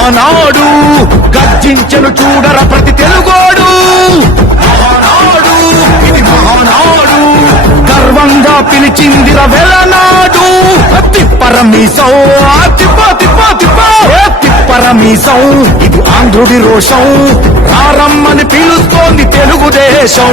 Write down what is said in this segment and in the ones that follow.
మహానాడు గర్జించను చూడర ప్రతి తెలుగోడు. మహానాడు ఇది మహానాడు గర్వంగా పిలిచిందిర వెలనాడు తిప్పరమీసం ఆ తిప్ప తిప్ప తిప్ప. తిప్పరమీసం ఇది ఆంధ్రుడి రోషం. రారమ్మని పిలుస్తోంది తెలుగుదేశం.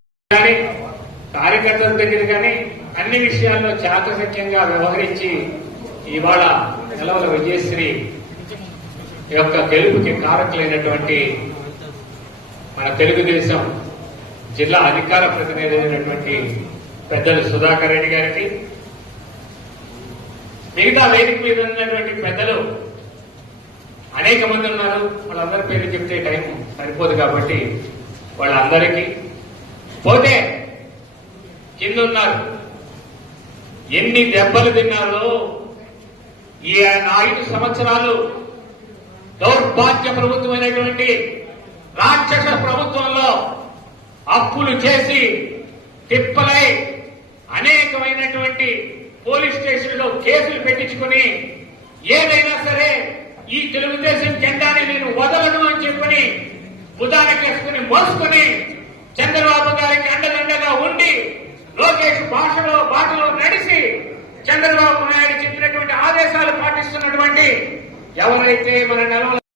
కార్యకర్తల దగ్గర కానీ అన్ని విషయాల్లో చాకచక్యంగా వ్యవహరించి ఇవాళ నిలవల విజయశ్రీ యొక్క గెలుపుకి కారకులైనటువంటి మన తెలుగుదేశం జిల్లా అధికార ప్రతినిధి అయినటువంటి పెద్దలు సుధాకర్ రెడ్డి గారికి మిగతా వేదిక మీద ఉన్నటువంటి పెద్దలు అనేక మంది ఉన్నారు. వాళ్ళందరి పేర్లు చెప్తే టైం సరిపోదు కాబట్టి వాళ్ళందరికీ పోతే కింద ఉన్నారు ఎన్ని దెబ్బలు తిన్నారో ఈ ఐదు సంవత్సరాలు దౌర్భాగ్య ప్రభుత్వమైనటువంటి రాక్షస ప్రభుత్వంలో అప్పులు చేసి తిప్పలై అనేకమైనటువంటి పోలీస్ స్టేషన్లో కేసులు పెట్టించుకుని ఏదైనా సరే ఈ తెలుగుదేశం జెండాని నేను వదలను అని చెప్పని ఉదాహరణ చేసుకుని మోసుకొని చంద్రబాబు గారికి అండదండగా ఉండి ఆంధ్రప్రదేశ్ భాషలో బాటలో నడిచి చంద్రబాబు నాయుడు చెప్పినటువంటి ఆదేశాలు పాటిస్తున్నటువంటి ఎవరైతే మన నెల